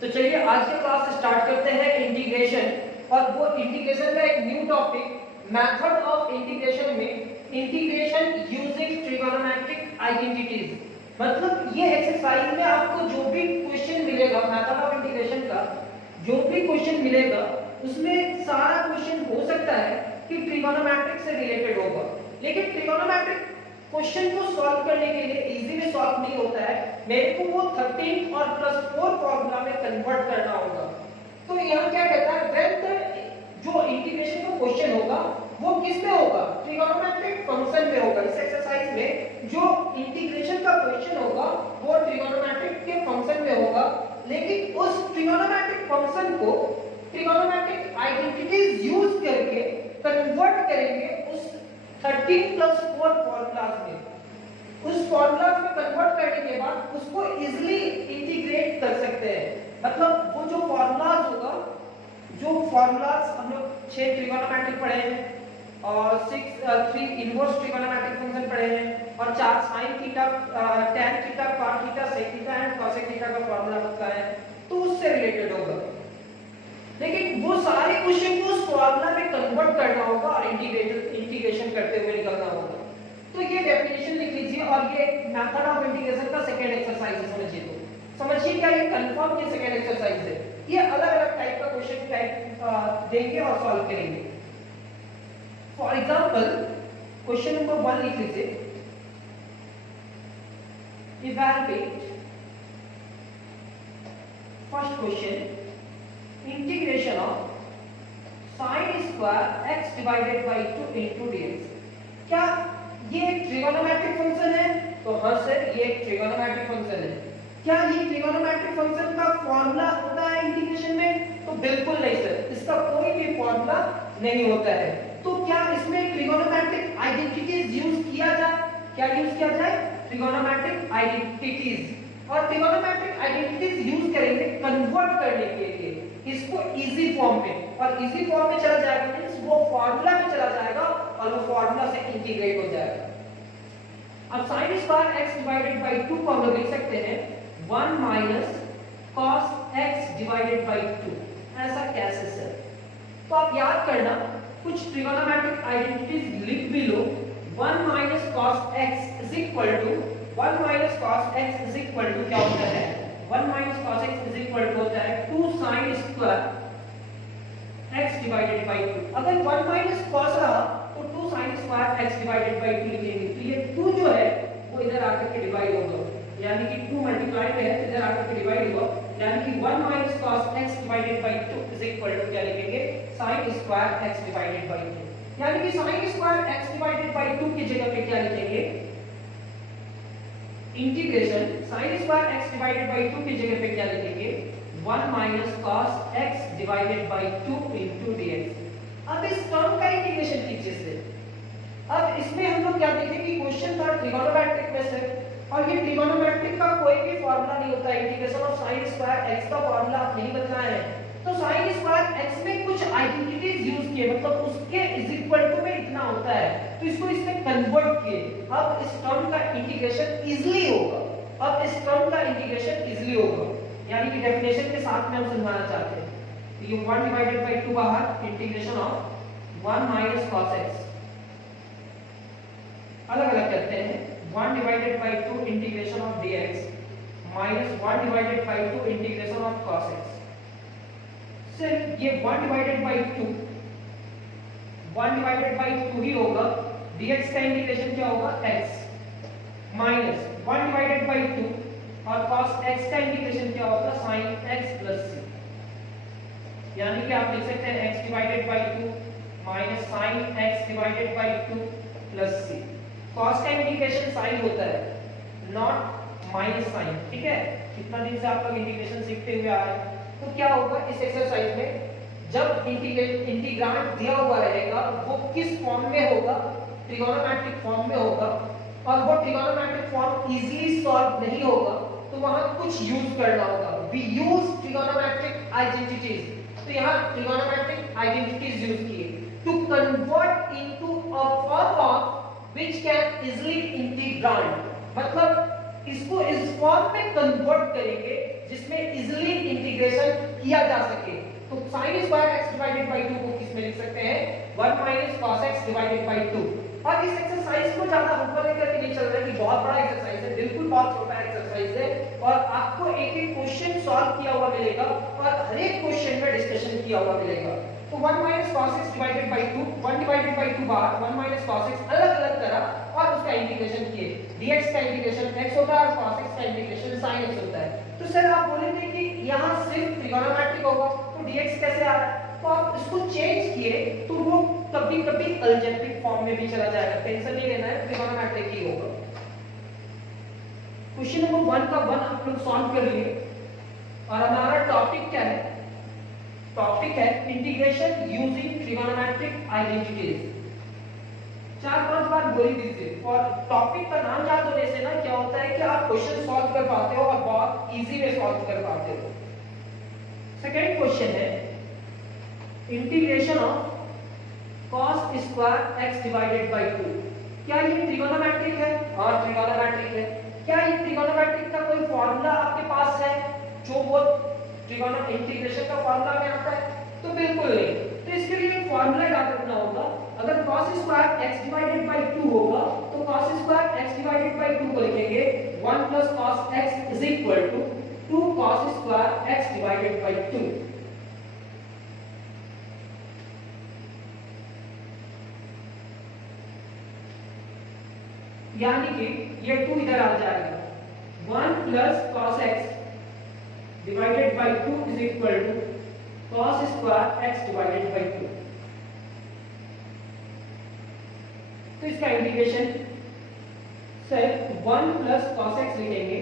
तो चलिए आज के क्लास स्टार्ट करते हैं इंटीग्रेशन, और वो इंटीग्रेशन का एक new topic method of integration में इंटीग्रेशन यूजिंग ट्रिगोनोमेट्रिक आइडेंटिटीज। मतलब ये एक्सरसाइज में आपको जो भी क्वेश्चन मिलेगा मेथड ऑफ इंटीग्रेशन का, जो भी क्वेश्चन मिलेगा उसमें सारा क्वेश्चन हो सकता है कि ट्रिगोनोमेट्रिक से रिलेटेड होगा, लेकिन ट्रिगोनोमेट्रिक क्वेश्चन को सॉल्व करने के लिए इजीली सॉल्व नहीं होता है, मेरे को वो 13 और +4 फॉर्मूला में कन्वर्ट करना होगा। तो यहाँ क्या कहता है, व्हेन जो इंटीग्रेशन का क्वेश्चन होगा वो किस में होगा, ट्रिगोनोमेट्रिक फंक्शन में होगा। इस एक्सरसाइज में जो इंटीग्रेशन का क्वेश्चन होगा वो ट्रिगोनोमेट्रिक के फंक्शन में होगा, लेकिन उस ट्रिगोनोमेट्रिक फंक्शन को ट्रिगोनोमेट्रिक आइडेंटिटीज यूज करके कन्वर्ट करेंगे उस 13+4 फॉर्मूलाज में। उस फॉर्मूलाज में कन्वर्ट करने के बाद उसको इजीली इंटीग्रेट कर सकते हैं। मतलब वो जो फॉर्मूलाज होगा, जो फॉर्मूलाज हम लोग 6 ट्रिगोनोमेट्रिक पढ़े हैं और 3 इनवर्स ट्रिगोनोमेट्रिक फंक्शन पढ़े हैं और 4 sin theta, tan theta, cot theta, sec theta and cosec theta का फॉर्मूला होता है, तो उससे रिलेटेड होगा। लेकिन वो सारे क्वेश्चन को उस फॉर्मूला में कन्वर्ट करना होगा और इंटीग्रेशन करते हुए निकलना होगा। तो ये डेफिनेशन लिख लीजिए, और ये मेथड ऑफ इंटीग्रेशन का सेकंड एक्सरसाइज है। समझिए, तो समझिए क्या ये कंफर्म ये सेकंड एक्सरसाइज है। ये अलग-अलग टाइप का क्वेश्चन टाइप देंगे और सॉल्व करेंगे। फॉर एग्जांपल क्वेश्चन नंबर 1 लिख लीजिए, evaluate first question integration of sin square x divided by 2 into dx। क्या ये एक ट्रिगोनोमेट्रिक फंक्शन है? तो हाँ सर, ये एक ट्रिगोनोमेट्रिक फंक्शन है। क्या ये ट्रिगोनोमेट्रिक फंक्शन का फॉर्मूला होता है इंटीग्रेशन में? तो बिल्कुल नहीं सर, इसका कोई भी फॉर्मूला नहीं होता है। तो क्या इसमें ट्रिगोनोमेट्रिक आइडेंटिटीज यूज किया जाए? क्या यूज किया जाए? Trigonometric identities. और ट्रिगोनोमेट्रिक आइडेंटिटीज यूज करेंगे कन्वर्ट करने के लिए इसको इजी फॉर्म में, और इजी फॉर्म में चला जाएगा मींस वो फार्मूला में चला जाएगा और वो फार्मूला से इंटीग्रेट हो जाएगा। अब sin square x divided by 2 को हम लोग लिख सकते हैं 1 - cos x डिवाइडेड बाय 2। ऐसा कैसे सर? तो आप याद करना, कुछ ट्रिगोनोमेट्रिक आइडेंटिटीज लिख भी लो। 1 - cos x is equal to 1 - cos x is equal to क्या होता है? 1 - cos x is equal to होता है 2 sin square x divided by 2। अगर 1 - cos रहा तो 2 sin square x divided by 2 लिखेंगे। तो ये 2 जो है वो इधर आकर के डिवाइड होगा, यानी कि 2 मल्टीप्लाई में है तो इधर आकर के डिवाइड होगा, यानी कि 1 - cos x divided by 2 is equal to क्या लिखेंगे? sin square x divided by 2। यानी कि sin square x divided by 2 की जगह पे क्या लिखेंगे? Integration sin square x divided by 2 की जगह पे क्या लिखेंगे? 1 - cos x divided by 2 into dx। अब इस टर्म का इंटीग्रेशन कीजिए से। अब इसमें हम लोग क्या देखेंगे कि क्वेश्चन था ट्रिगोनोमेट्रिक में से, और ये ट्रिगोनोमेट्रिक का कोई भी फार्मूला नहीं होता है। Integration of sin square x का फार्मूला आप नहीं बताए हैं, तो sin स्क्वायर x में कुछ आइडेंटिटीज यूज किए, मतलब उसके इज इक्वल टू में इतना होता है, तो इसको इसमें कन्वर्ट किए। अब इस टर्म का इंटीग्रेशन इजीली होगा, अब इस टर्म का इंटीग्रेशन इजीली होगा, यानी कि डेफिनेशन के साथ में हम समझाना चाहते हैं। तो ये 1 डिवाइडेड बाय 2 बाहर, इंटीग्रेशन ऑफ 1 - cos x अलग-अलग करते हैं। 1 divided by 2 integration of dx minus 1 divided by 2 integration of cos x। सिर्फ ये 1 डिवाइडेड बाय 2 1 डिवाइडेड बाय 2 ही होगा। dx का इंटीग्रेशन क्या होगा? x माइनस 1 डिवाइडेड बाय 2 और cos x का इंटीग्रेशन क्या होगा? sin x plus c। यानी कि आप लिख सकते हैं x divided by 2 minus sin x divided by 2 plus c। cos का इंटीग्रेशन sin होता है, नॉट माइनस sin, ठीक है? कितना दिन से आप लोग इंटीग्रेशन सीखते हुए आ रहे हैं। तो क्या होगा इस एक्सरसाइज में, जब इंटीग्रांड दिया हुआ रहेगा वो किस फॉर्म में होगा? ट्रिगोनोमेट्रिक फॉर्म में होगा, और वो ट्रिगोनोमेट्रिक फॉर्म इजीली सॉल्व नहीं होगा, तो वहां कुछ यूज करना होगा। We use trigonometric identities. तो यहाँ ट्रिगोनोमेट्रिक आइडेंटिटीज यूज किए to convert into a form of which can easily integrand. मतलब इसको इस फॉर्म में कन्वर्ट करेंगे जिसमें इजीली इंटीग्रेशन किया जा सके। तो sin square x divided by 2 को किस में लिख सकते हैं 1 minus cos x divided by 2। और इस एक्सरसाइज को ज्यादा ऊपर लेकर के नहीं चल रहा है कि बहुत बड़ा एक्सरसाइज है, बिल्कुल बहुत छोटा एक्सरसाइज है और आपको एक एक क्वेश्चन सॉल्व किया हुआ मिलेगा और हर एक क्वेश्चन में डिस्कशन किया हुआ मिलेगा। तो 1 minus cos x divided by 2, 1 divided by 2 bar 1 minus cos x अलग-अलग तरह और उसका इंटीग्रेशन किए। dx का इंटीग्रेशन x होता है और cos x का इंटीग्रेशन sin x होता है। तो सर आप बोलेंगे कि यहां सिर्फ ट्रिगोनोमेट्रिक होगा तो dx कैसे आ रहा है? तो आप इसको चेंज किए तो वो कभी-कभी अलजेब्रिक फॉर्म में भी चला जाएगा, टेंशन नहीं लेना है, ट्रिगोनोमेट्रिक ही होगा। क्वेश्चन नंबर 1 का 1 आप लोग सॉल्व कर लिए और हमारा टॉपिक क्या है? टॉपिक है इंटीग्रेशन यूजिंग ट्रिगोनोमेट्रिक आइडेंटिटीज। 4-5 बार बोल दीजिए और टॉपिक का नाम याद होने से ना क्या होता है कि आप क्वेश्चन सॉल्व कर पाते हो और बहुत इजी में सॉल्व कर पाते हो। सेकंड क्वेश्चन है integration of cos square x divided by 2। क्या ये ट्रिगोनोमेट्रिक है? और ट्रिगोनोमेट्रिक है। क्या ये ट्रिगोनोमेट्रिक का कोई फार्मूला आपके पास है जो वो ट्रिगोनोमेट्रिक इंटीग्रेशन का फार्मूला में आता है? तो बिल्कुल नहीं। तो इसके लिए एक फार्मूला याद रखना होगा। अगर cos square x divided by 2 होगा तो cos square x divided by 2 को लिखेंगे 1 plus cos x is equal to 2 cos square x divided by 2। यानी कि ये 2 इधर आ जाएगा 1 plus cos x divided by 2 is equal to cos square x divided by 2। तो इसका इंटीग्रेशन सिर्फ 1 प्लस cos x लिखेंगे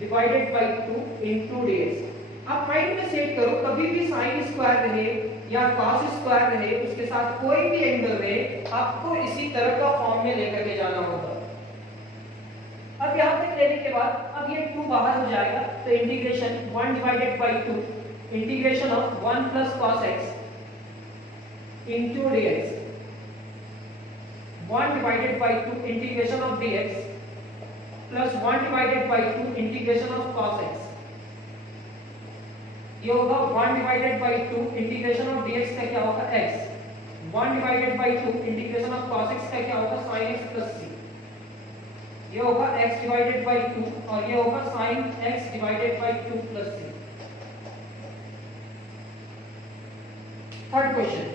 डिवाइडेड बाय 2 इनटू dx। आप माइंड में सेट करो, कभी भी sin स्क्वायर रहे या cos स्क्वायर रहे उसके साथ कोई भी एंगल रहे आपको इसी तरह का फॉर्म में लेकर के जाना होगा। अब यहां तक लेने के बाद अब ये 2 बाहर हो जाएगा तो integration 1 divided by 2 integration of 1 plus cos x into dx 1 divided by 2 integration of dx plus 1 divided by 2 integration of cos x। ये होगा 1 divided by 2 integration of dx का क्या होगा x, 1 divided by 2 integration of cos x का क्या होगा sin x plus c। ये होगा x divided by 2 और ये होगा sin x divided by 2 plus c। Third question,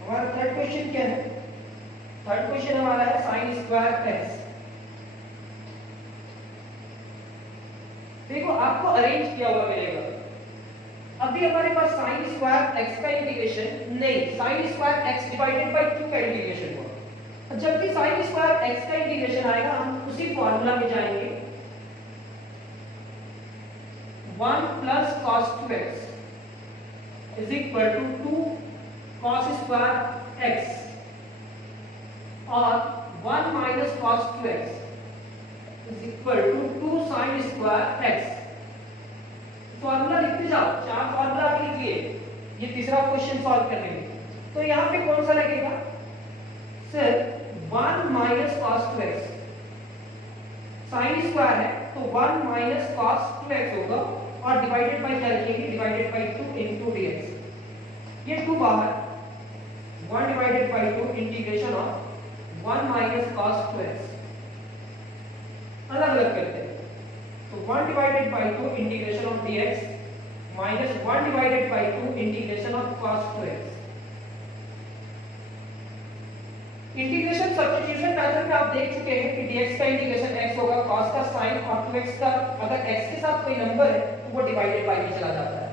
हमारा थर्ड क्वेश्चन क्या है? थर्ड क्वेश्चन हमारा है sin स्क्वायर x। देखो आपको अरेंज किया हुआ मिलेगा। अभी हमारे पास sin स्क्वायर x का इंटीग्रेशन नहीं, sin square x divided by 2 का इंटीग्रेशन हुआ। जब भी sin स्क्वायर x का इंटीग्रेशन आएगा हम उसी फार्मूला में जाएंगे 1 plus cos 2x is equal to 2 cos square x और 1 minus cos 2x is equal to 2 sin square x। Formula लिखते जाओ, 4 फॉर्मूला लिख लिए, ये तीसरा क्वेश्चन सॉल्व करने में। तो यहाँ पे कौन सा लगेगा sir 1 minus cos 2x, sin square है तो 1 माइनस cos 2x होगा और डिवाइडेड बाय क्या लिखेंगे डिवाइडेड बाय 2 इनटू dx। ये 2 बाहर 1 divided by 2 integration of 1 minus cos 2x। अलग अलग करते हैं तो 1 divided by 2 integration of dx minus 1 divided by 2 integration of cos 2x। Integration substitution method में आप देख चुके हैं कि dx का इंटीग्रेशन x होगा, cos का sin और 2x का अगर x के साथ कोई नंबर है तो वो डिवाइडेड बाय में चला जाता है।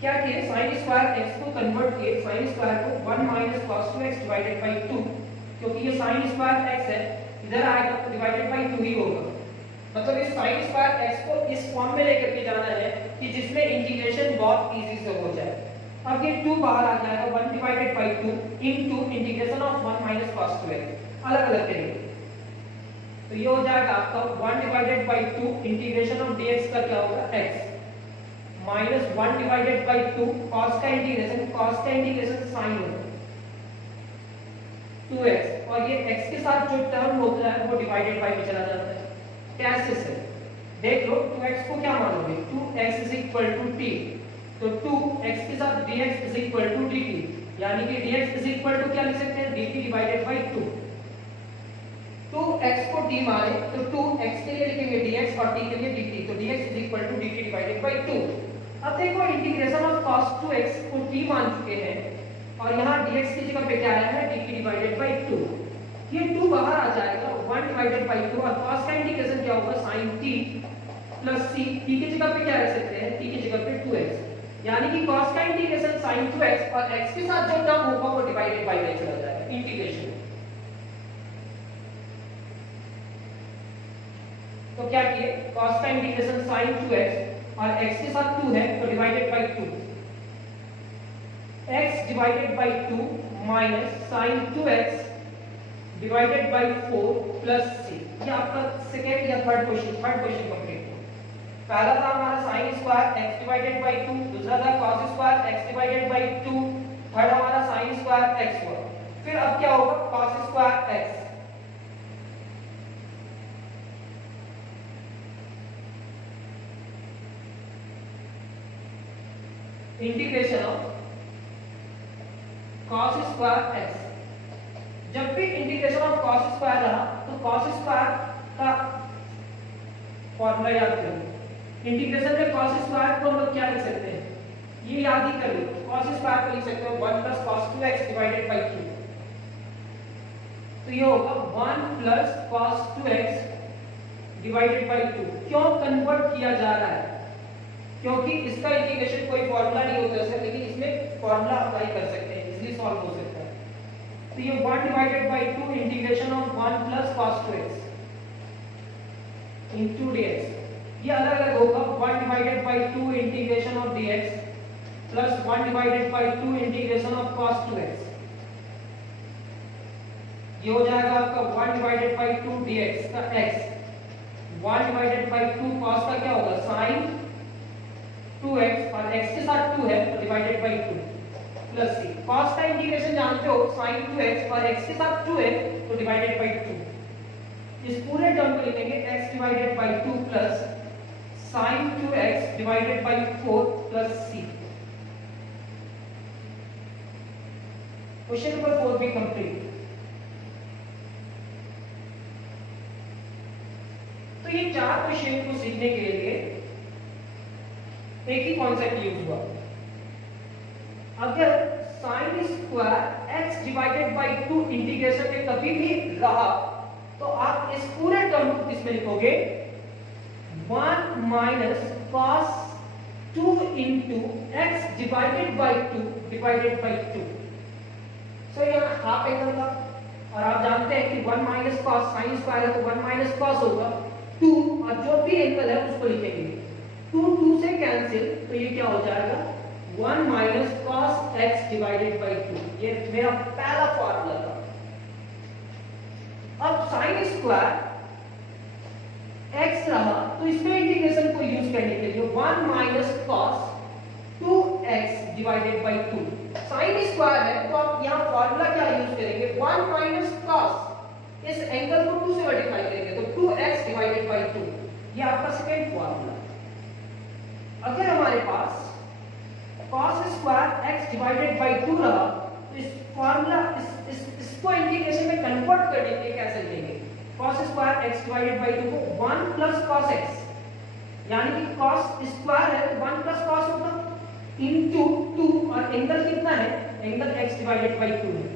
क्या किए sin स्क्वायर x को कन्वर्ट किए, sin स्क्वायर को 1 minus cos 2x divided by 2, क्योंकि ये sin स्क्वायर x है इधर आएगा तो डिवाइडेड बाय 2 ही होगा। मतलब इस sin स्क्वायर x को इस फॉर्म में लेकर के जाना है कि जिसमें इंटीग्रेशन बहुत इजी से हो जाए। अब ये 2 बाहर आ जाएगा 1 divided by 2 into integration of 1 minus cos 2x। अलग अलग करेंगे तो ये हो जाएगा आपका 1 divided by 2 integration of dx का क्या होगा x minus 1 divided by 2 cos का इंटीग्रेशन sin होगा 2x और ये x के साथ जो टर्म होता है वो डिवाइडेड बाय में चला जाता है। कैसे से देख लो, 2x को क्या मानोगे, 2x = t, तो 2x के साथ dx = dt, यानी कि dx क्या लिख सकते हैं, dt डिवाइडेड बाय 2। 2x को t माने तो 2x के लिए लिखेंगे dx और t के लिए dt, तो dx dt डिवाइडेड बाय 2। अब देखो इंटीग्रेशन ऑफ cos 2x को t मान चुके हैं और यहाँ dx की जगह पे क्या आया है, dt डिवाइडेड बाय 2। ये 2 बाहर आ जाएगा, 1 डिवाइडेड बाय 2, और cos का इंटीग्रेशन क्या होगा, sin t plus c, t की जगह पे क्या रख सकते हैं, t की जगह पे 2x, यानी कि cos का इंटीग्रेशन sin 2x और x के साथ जो टर्म होगा वो डिवाइडेड बाय में चला जाएगा इंटीग्रेशन। तो क्या किए, cos का इंटीग्रेशन sin 2x और x के साथ 2 है तो divided by 2, x divided by 2 minus sin 2x divided by 4 plus c। ये आपका सेकंड या थर्ड क्वेश्चन कंप्लीट हो। पहला था हमारा sin square x divided by 2, दूसरा था cos square x divided by 2, third हमारा sin स्क्वायर x हुआ। फिर अब क्या होगा, cos square x, integration of cos square x। जब भी इंटीग्रेशन ऑफ cos स्क्वायर रहा तो cos स्क्वायर का फॉर्मूला याद करो। इंटीग्रेशन में cos स्क्वायर को हम लोग क्या लिख सकते हैं, ये याद ही कर लो, cos स्क्वायर को लिख सकते हो 1 + cos 2x डिवाइडेड बाय 2, तो ये होगा 1 + cos 2x डिवाइडेड बाय 2। क्यों कन्वर्ट किया जा रहा है, क्योंकि इसका इंटीग्रेशन कोई फॉर्मूला नहीं होता है, लेकिन इसमें फॉर्मूला अप्लाई कर सकते हैं, इजीली सॉल्व हो सकता है। तो ये 1 divided by 2 integration of 1 + cos 2x into dx, ये अलग अलग होगा, 1 divided by 2 integration of dx plus 1 divided by 2 integration of cos 2x। ये हो जाएगा आपका 1 डिवाइडेड बाय 2 dx का x, 1 डिवाइडेड बाय 2 cos का क्या होगा, sin 2x और x के साथ 2 है तो divided by 2 plus c। cos का इंटीग्रेशन जानते हो, sin 2x और x के साथ 2 है तो डिवाइडेड बाय 2। इस पूरे टर्म को लिखेंगे x divided by 2 plus sin 2x divided by 4 plus c। Question number 4 भी कंप्लीट। तो ये 4 क्वेश्चन को सीखने के लिए एक ही कॉन्सेप्ट यूज हुआ। अगर sin square x divided by 2 integration में कभी भी रहा तो आप इस पूरे टर्म को किसमें लिखोगे, 1 minus cos 2 into x divided by 2 divided by 2। सो यहाँ हाफ एंगल था और आप जानते हैं कि 1 माइनस cos sin स्क्वायर है तो 1 माइनस cos होगा 2, और जो भी एंगल है उसको लिखेंगे 2 से कैंसिल, तो ये क्या हो जाएगा, 1 minus cos x divided by 2। ये मेरा पहला फॉर्मूला था। अब sin स्क्वायर x रहा तो इसमें इंटीग्रेशन को यूज करने के लिए 1 minus cos 2x divided by 2। sin square है तो आप यहाँ फॉर्मूला क्या यूज करेंगे, 1 माइनस cos, इस एंगल को 2 से मल्टीप्लाई करेंगे तो 2x डिवाइडेड बाय 2। ये आपका सेकंड फॉर्मूला। अगर हमारे पास cos square x divided by 2 रहा तो इस फॉर्मूला इसको इंटीग्रेशन में कन्वर्ट करने के लिए कैसे लिखेंगे, cos square x divided by 2 को 1 + cos x, यानी कि cos स्क्वायर है तो 1 + cos होगा इनटू 2, और एंगल कितना है, एंगल x डिवाइडेड बाय 2 है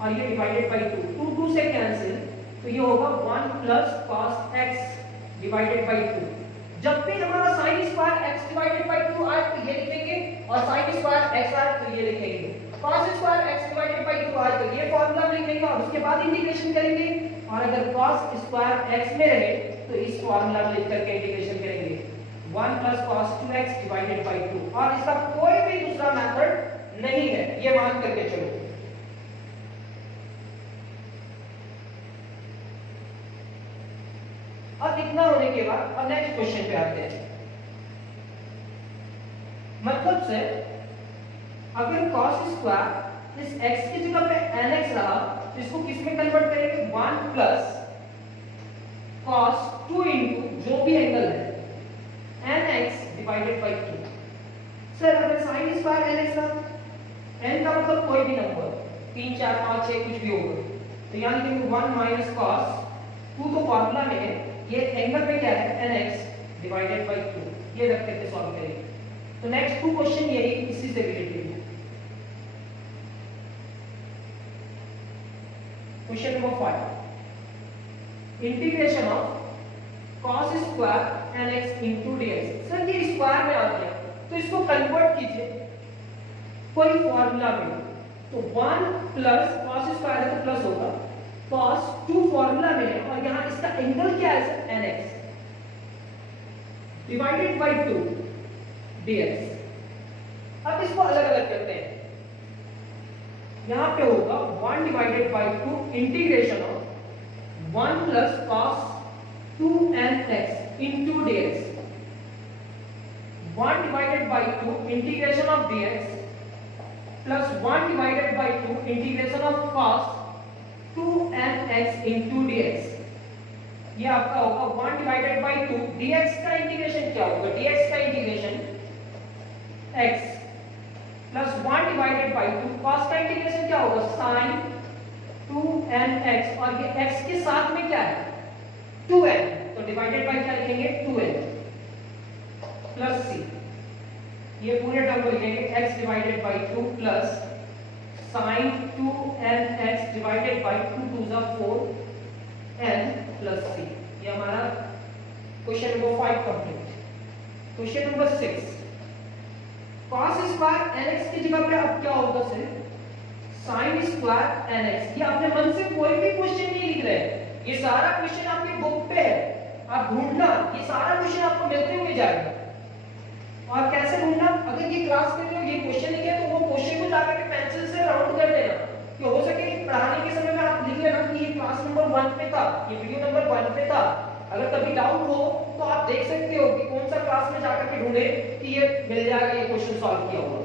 और ये डिवाइडेड बाय 2 से कैंसिल, तो ये होगा 1 + cos x डिवाइडेड बाय 2। जब भी हमारा sin square x divided by 2 आए तो ये लिखेंगे, और sin स्क्वायर x आए तो ये लिखेंगे। cos square x divided by 2 आए तो ये फॉर्मूला लिखेंगे और उसके बाद इंटीग्रेशन करेंगे, और अगर cos स्क्वायर x में रहे तो इस फॉर्मूला में लिख करके इंटीग्रेशन करेंगे 1 + cos 2x डिवाइडेड बाय 2, और इसका कोई भी दूसरा मेथड नहीं है, ये मान करके चलो। अब इतना होने के बाद अब नेक्स्ट क्वेश्चन पे आते हैं। मतलब से अगर cos स्क्वायर इस x की जगह पे nx रहा तो इसको किस में कन्वर्ट करेंगे 1 प्लस cos 2 इनटू जो भी एंगल है nx डिवाइडेड बाय 2। सर अगर sin स्क्वायर nx रहा n का मतलब कोई भी नंबर 3 4 5 6 कुछ भी होगा तो यहां लिखेंगे 1 माइनस cos 2 तो फार्मूला में है ये एंगल में क्या है nx डिवाइडेड बाय 2 ये रख करके सॉल्व करेंगे। तो नेक्स्ट टू क्वेश्चन यही इसी से रिलेटेड है। Question number 5 integration of cos square nx into dx। Sir ये स्क्वायर में आ गया तो इसको कन्वर्ट कीजिए कोई फार्मूला में तो 1 प्लस cos स्क्वायर है तो प्लस होगा cos 2 फार्मूला में है और यहां इसका एंगल क्या है sir nx divided by 2 dx। अब इसको अलग अलग करते हैं यहां पे होगा 1 divided by 2 integration of 1 plus cos 2nx into dx 1 divided by 2 integration of dx plus 1 divided by 2 integration of cos 2nx into dx। ये आपका होगा 1 divided by 2 dx का इंटीग्रेशन क्या होगा dx का integration x plus 1 divided by 2 cos का integration क्या होगा sin 2nx और ये x के साथ में क्या है 2n तो डिवाइडेड बाय क्या लिखेंगे 2n प्लस c ये पूरे टर्म को लिखेंगे x divided by 2 plus sin 2nx divided by 2 2 जा 4n प्लस c। ये हमारा question number 5 complete. Question number 6 cos square nx की जगह पे अब क्या होगा सर sin स्क्वायर nx। ये अपने मन से कोई भी क्वेश्चन नहीं लिख रहे हैं ये सारा क्वेश्चन आपकी बुक पे है आप ढूंढना ये सारा क्वेश्चन आपको मिलते हुए जाएगा। और कैसे ढूंढना अगर ये क्लास में जो ये क्वेश्चन लिखे तो वो क्वेश्चन को जाकर के पेंसिल से राउंड कर देना कि हो सके पढ़ाने के समय में आप लिख लेना कि ये क्लास नंबर 1 पे था ये वीडियो नंबर 1 पे था। अगर कभी डाउट हो तो आप देख सकते हो कि कौन सा क्लास में जाकर के ढूंढे कि ये मिल जाएगा ये क्वेश्चन सॉल्व किया होगा।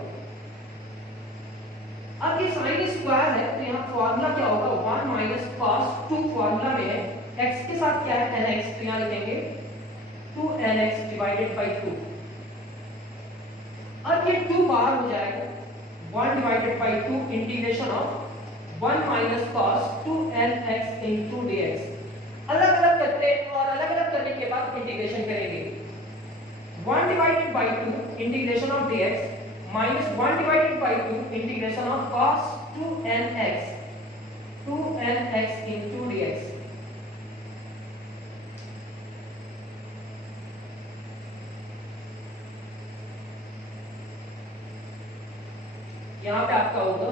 अब ये sin स्क्वायर है तो यहाँ फार्मूला क्या होगा 1 माइनस cos 2 फार्मूला में है x के साथ क्या है nx तो यहाँ लिखेंगे 2nx डिवाइडेड बाय 2। अब ये 2 बाहर हो जाएगा 1 divided by 2 integration of 1 minus cos 2nx into dx। अलग अलग करते हैं और अलग अलग करने के बाद इंटीग्रेशन करेंगे 1 divided by 2 integration of dx minus 1 divided by 2 integration of cos 2nx into dx। यहां पे आपका होगा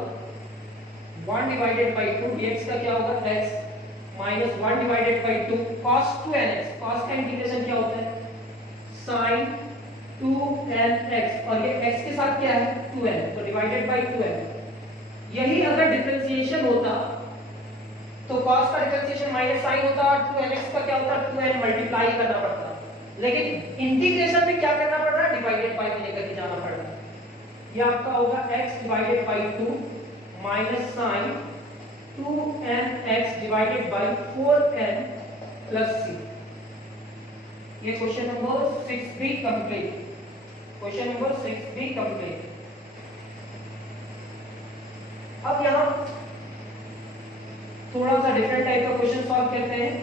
1 डिवाइडेड बाय 2 dx का क्या होगा x minus 1 divided by 2 cos 2nx cos का इंटीग्रेशन क्या होता है sin 2nx और ये x के साथ क्या है 2n तो डिवाइडेड बाय 2n। यही अगर डिफरेंशिएशन होता तो cos का डिफरेंशिएशन माइनस sin होता और 2nx का क्या होता 2n मल्टीप्लाई करना पड़ता लेकिन इंटीग्रेशन में क्या करना पड़ रहा है डिवाइडेड बाय में लेकर के जाना पड़ रहा है। ये आपका होगा x divided by 2 minus sin 2nx divided by 4n plus c। ये क्वेश्चन नंबर 6 भी कंप्लीट। क्वेश्चन नंबर 6 भी कंप्लीट। अब यहां थोड़ा सा डिफरेंट टाइप का क्वेश्चन सॉल्व करते हैं।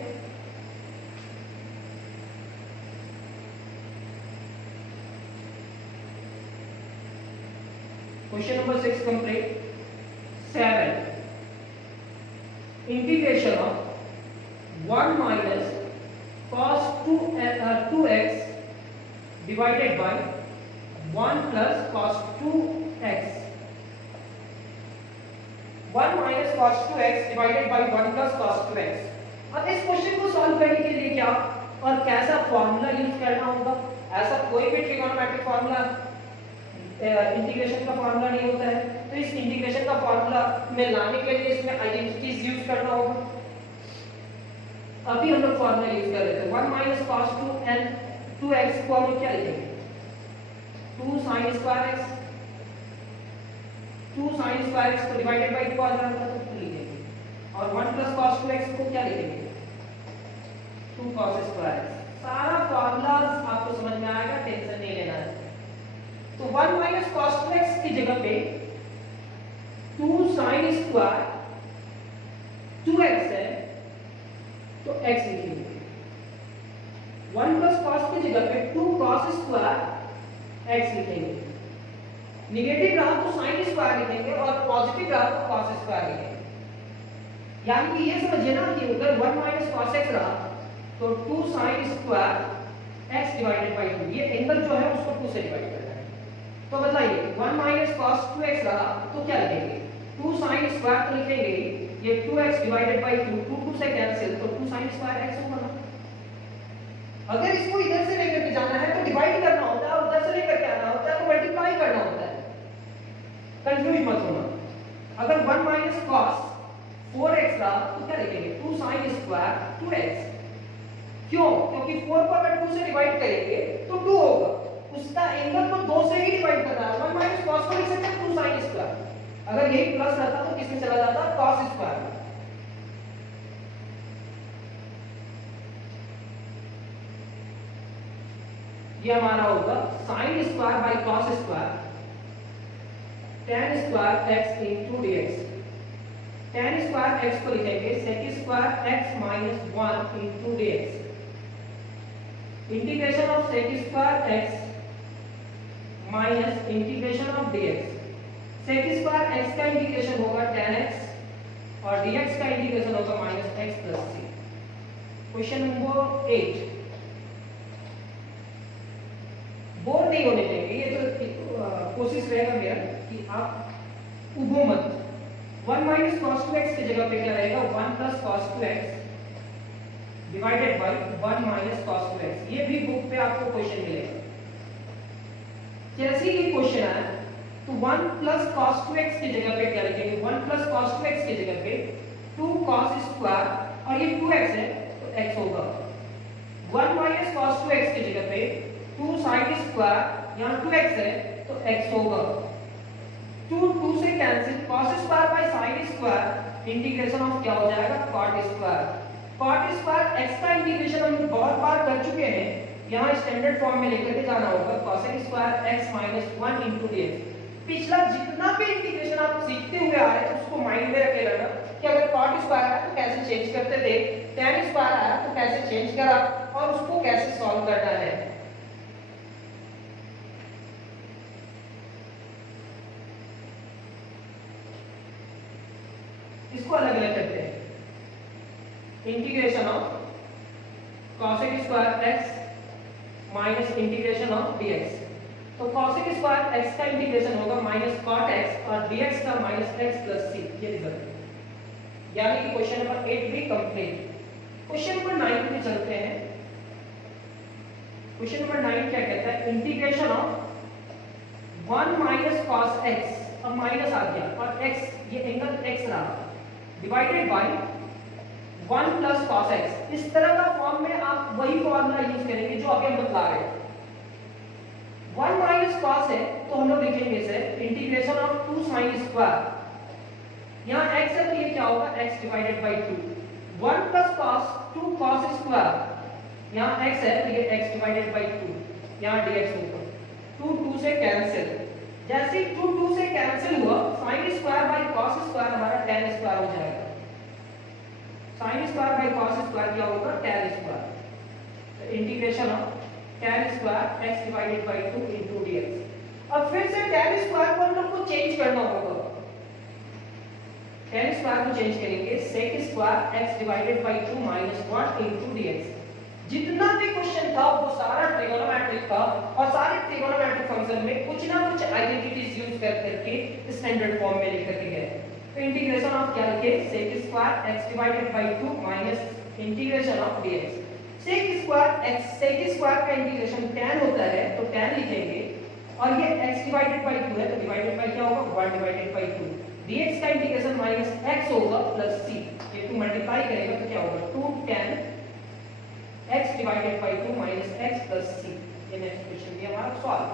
Question number 6 complete. 7 integration of 1 minus cos 2x divided by 1 plus cos 2x 1 minus cos 2x divided by 1 plus cos 2x। अब इस क्वेश्चन को सॉल्व करने के लिए क्या और कैसा फार्मूला यूज करना होगा ऐसा कोई भी ट्रिगोनोमेट्रिक फार्मूला इंटीग्रेशन का फार्मूला नहीं होता है तो इस इंटीग्रेशन का फार्मूला में लाने के लिए इसमें आइडेंटिटीज यूज करना होगा। अभी हम लोग फार्मूला यूज कर रहे थे 1 माइनस cos 2x को हम क्या लिखेंगे 2 sin square x 2 sin square x को डिवाइडेड बाय 2 आ जाएगा तो 2 लिखेंगे, और 1 प्लस cos 2x को क्या लिखेंगे 2 cos स्क्वायर x। सारा फॉर्मूलाज आपको समझ में आएगा, टेंशन नहीं लेना है। तो 1 माइनस cos 2x की जगह पे 2 sin स्क्वायर 2x है तो x लिखेंगे, 1 प्लस cos की जगह पे 2 cos स्क्वायर x लिखेंगे, नेगेटिव रहा तो sin स्क्वायर लिखेंगे और पॉजिटिव रहा तो cos स्क्वायर लिखेंगे। यानी कि ये समझिए ना कि अगर 1 माइनस cos x रहा तो 2 sin square x divided by 2, ये एंगल जो है उसको 2 से डिवाइड करना है। तो बताइए 1 माइनस cos 2x रहा तो क्या लिखेंगे 2 sin स्क्वायर तो लिखेंगे, ये 2x डिवाइडेड बाय 2, 2 से कैंसिल तो 2 sin स्क्वायर x होगा। अगर इसको इधर से लेकर के जाना है तो डिवाइड करना होता है, और उधर से लेकर के आना होता है तो मल्टीप्लाई करना होता है, कंफ्यूज मत होना। अगर 1 माइनस cos 4x रहा तो क्या लिखेंगे 2 sin स्क्वायर 2x। क्यों? क्योंकि 4 को अगर 2 से डिवाइड करेंगे तो 2 होगा, उसका एंगल तो 2 से ही डिवाइड कर रहा है। 1 माइनस cos को लिख सकते हैं 2 sin स्क्वायर, अगर यही प्लस रहता तो किसमें चला जाता cos स्क्वायर। ये हमारा होगा sin square by cos square tan square x into dx। tan square x को लिखेंगे sec square x minus 1 into dx। Integration of sec square x minus integration of dx। sec square x का integration होगा tan x और dx का integration होगा minus x plus c। Question number 8, bore नहीं होने देंगे, ये तो कोशिश रहेगा मेरा कि आप उबो मत। 1 माइनस cos 2x की जगह पे क्या रहेगा 1 plus cos 2x divided by 1 minus cos 2x। ये भी बुक पे आपको क्वेश्चन मिलेगा। जैसे ही क्वेश्चन आया तो 1 प्लस cos 2x की जगह पे क्या लिखेंगे 1 प्लस cos 2x की जगह पे 2 cos स्क्वायर, और ये 2x है तो x होगा। 1 माइनस cos 2x की जगह पे 2 sin स्क्वायर, यहाँ 2x है तो x होगा। 2 से cancel, cos square by sin square integration of क्या हो जाएगा cot square. cot square x का इंटीग्रेशन हम बहुत बार कर चुके हैं, यहाँ स्टैंडर्ड फॉर्म में लेकर के जाना होगा cosec square x minus 1 into dx। पिछला जितना भी इंटीग्रेशन आप सीखते हुए आ रहे हैं उसको माइंड में रखे रहना कि अगर cot स्क्वायर आया तो कैसे चेंज करते थे, tan स्क्वायर आया तो कैसे चेंज करा और उसको कैसे सॉल्व करना है। इसको अलग अलग करते हैं। Integration of cosec square x minus integration of dx। तो cosec स्क्वायर x का इंटीग्रेशन होगा माइनस cot x और dx का माइनस x प्लस c। ये रिजल्ट, यानी कि क्वेश्चन नंबर 8 भी कंप्लीट। क्वेश्चन नंबर 9 पे चलते हैं। क्वेश्चन नंबर 9 क्या कहता है integration of 1 minus cos x, अब माइनस आ गया और x, ये एंगल x रहा, divided by 1 plus cos x। इस तरह का फॉर्म में आप वही फॉर्मूला यूज करेंगे जो अभी हम बता रहे हैं। 1 माइनस cos है तो हम लोग लिखेंगे इसे इंटीग्रेशन ऑफ 2 sin स्क्वायर, यहाँ x है तो ये क्या होगा x divided by 2। 1 plus cos 2 cos square, यहाँ x है तो ये x डिवाइडेड बाय 2, यहाँ dx होगा। 2 से कैंसिल, जैसे 2 से कैंसिल हुआ sin square by cos square हमारा tan स्क्वायर हो जाएगा। sin square by cos square क्या होगा tan स्क्वायर। तो integration of tan square x divided by 2 into dx। अब फिर से tan स्क्वायर को हम लोग को चेंज करना होगा। tan स्क्वायर को चेंज करेंगे sec square x divided by 2 minus 1 into dx। जितना भी क्वेश्चन था वो सारा ट्रिगोनोमेट्रिक था, और सारे ट्रिगोनोमेट्रिक फंक्शन में कुछ ना कुछ आइडेंटिटीज यूज करके स्टैंडर्ड फॉर्म में लिख करके गए। तो इंटीग्रेशन ऑफ क्या लिखे sec square x divided by 2 minus integration of dx। sec square का इंटीग्रेशन tan होता है तो tan लिखेंगे, और ये x डिवाइडेड बाय 2 है तो डिवाइडेड बाय क्या होगा 1 डिवाइडेड बाय 2। dx का इंटीग्रेशन माइनस x होगा प्लस c, ये 2 मल्टीप्लाई करेगा तो क्या होगा 2 tan x divided by 2 minus x plus c। ये नेक्स्ट क्वेश्चन दिया हमारा सॉल्व।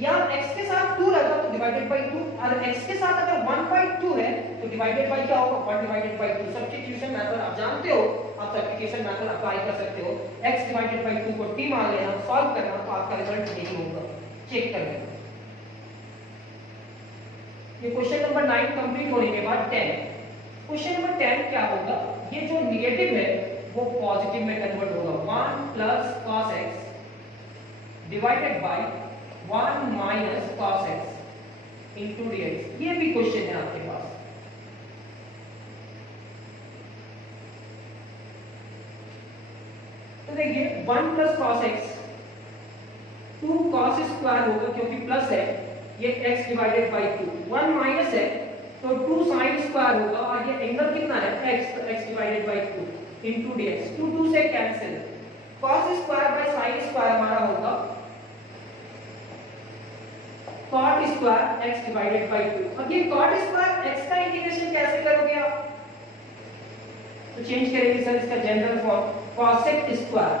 यहाँ x के साथ 2 रहता तो डिवाइडेड बाई 2, और x के साथ अगर 1/2 है तो डिवाइडेड बाई क्या होगा 1 डिवाइडेड बाई 2। सब्स्टिट्यूशन मेथड आप जानते हो, आप सब्स्टिट्यूशन मेथड अप्लाई कर सकते हो। x डिवाइडेड बाई 2 को t मान लेना, सॉल्व करना तो आपका रिजल्ट यही होगा। चेक कर लेना। ये क्वेश्चन नंबर 9 कंप्लीट होने के बाद 10 क्वेश्चन नंबर 10 क्या होगा, ये जो नेगेटिव है वो पॉजिटिव में कन्वर्ट होगा। 1 plus cos x divided by 1 minus cos x into dx। ये भी क्वेश्चन है आपके पास। तो देखिए 1 plus cos x 2 cos square होगा क्योंकि प्लस है, ये x डिवाइडेड बाय 2। 1 माइनस है तो 2 sin स्क्वायर होगा, और ये एंगल कितना है x, तो x divided by 2 into dx। 2 2 से cancel, cos square by sin square हमारा होगा cot square x divided by 2। अब ये cot स्क्वायर x का इंटीग्रेशन कैसे करोगे आप, तो चेंज करेंगे सर इसका general form cosec square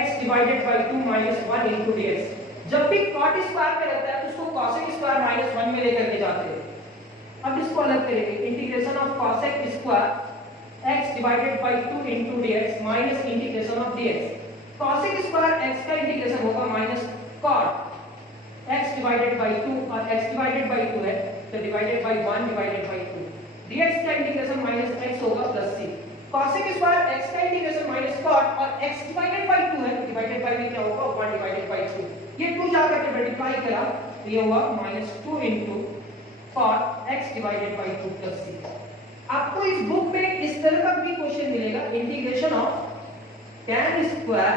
x divided by 2 minus 1 into dx। जब भी cot स्क्वायर में रहता है तो उसको cosec स्क्वायर माइनस 1 में लेकर के जाते हैं। अब इसको अलग करेंगे, integration of cosec square x divided by 2 into dx minus integration of dx। cosec square x का इंटीग्रेशन होगा minus cot x divided by 2, और x डिवाइडेड बाय 2 है तो divided by 1 divided by 2। dx का इंटीग्रेशन माइनस x होगा plus c। cosec square x का integration minus cot, और x divided by 2 है, डिवाइडेड बाय में क्या होगा 1 डिवाइडेड बाय 2। ये 2 जाकर के मल्टीप्लाई करा तो ये हुआ minus 2 into cot x divided by 2 plus c। आपको इस बुक में इस तरह का भी क्वेश्चन मिलेगा, integration of tan square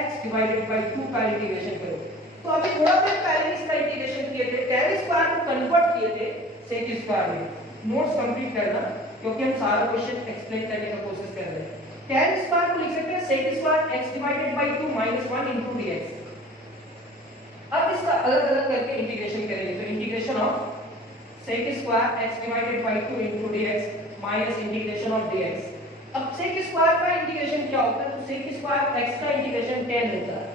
x divided by 2 का इंटीग्रेशन करो। तो अभी थोड़ा देर पहले इसका इंटीग्रेशन किए थे, tan स्क्वायर को कन्वर्ट किए थे sec स्क्वायर में। नोट्स कंप्लीट करना क्योंकि हम सारा क्वेश्चन एक्सप्लेन करने का कोशिश कर रहे हैं। tan स्क्वायर को लिख सकते हैं sec square x divided by 2 minus 1 into dx। अब इसका अलग अलग करके इंटीग्रेशन करेंगे, तो integration of sec square x divided by 2 into dx minus integration of dx। अब sec स्क्वायर का इंटीग्रेशन क्या होता है, तो sec स्क्वायर x का इंटीग्रेशन tan होता है।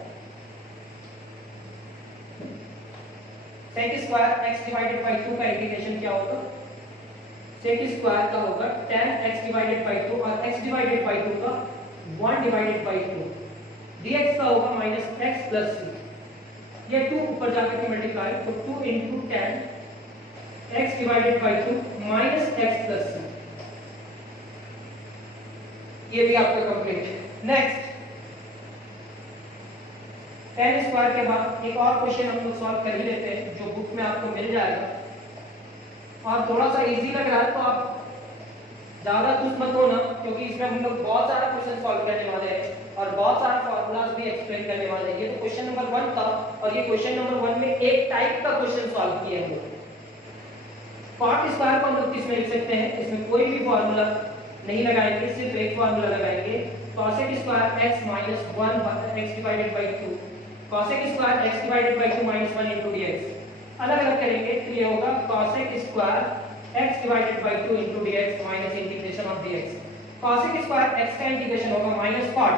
sec square x divided by 2 का इंटीग्रेशन क्या होगा, sec स्क्वायर का होगा tan x डिवाइडेड बाय 2, और x डिवाइडेड बाय 2 का 1 डिवाइडेड बाय 2। dx का होगा माइनस x प्लस c। ये 2 ऊपर जाकर के मल्टीप्लाई, तो 2 into tan x divided by 2 minus x plus c। ये भी आपका कंप्लीट। नेक्स्ट tan स्क्वायर के बाद एक और क्वेश्चन हम लोग सॉल्व कर ही लेते हैं जो बुक में आपको मिल जाएगा, और थोड़ा सा इजी लग रहा है तो आप ज्यादा खुश मत होना, क्योंकि इसमें हम लोग बहुत सारा क्वेश्चन सॉल्व करने वाले हैं और बहुत सारा फॉर्मूलाज भी एक्सप्लेन करने वाले हैं। ये तो क्वेश्चन नंबर 1 था, और ये क्वेश्चन नंबर 1 में एक टाइप का क्वेश्चन सॉल्व किए हम लोग। cot स्क्वायर को हम लोग किसमें लिख सकते हैं, इसमें कोई भी फॉर्मूला नहीं लगाएंगे, सिर्फ एक फॉर्मूला लगाएंगे, cosec square x minus 1 x divided by 2, cosec square x divided by 2 minus 1 into dx। अलग अलग करेंगे तो ये होगा cosec square x divided by 2 into dx minus integration of dx। cosec square x का इंटीग्रेशन होगा minus cot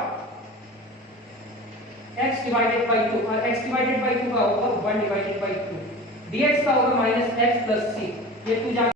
x divided by 2, और x divided by 2 का होगा 1 डिवाइडेड बाय 2। dx का होगा माइनस x प्लस c। ये 2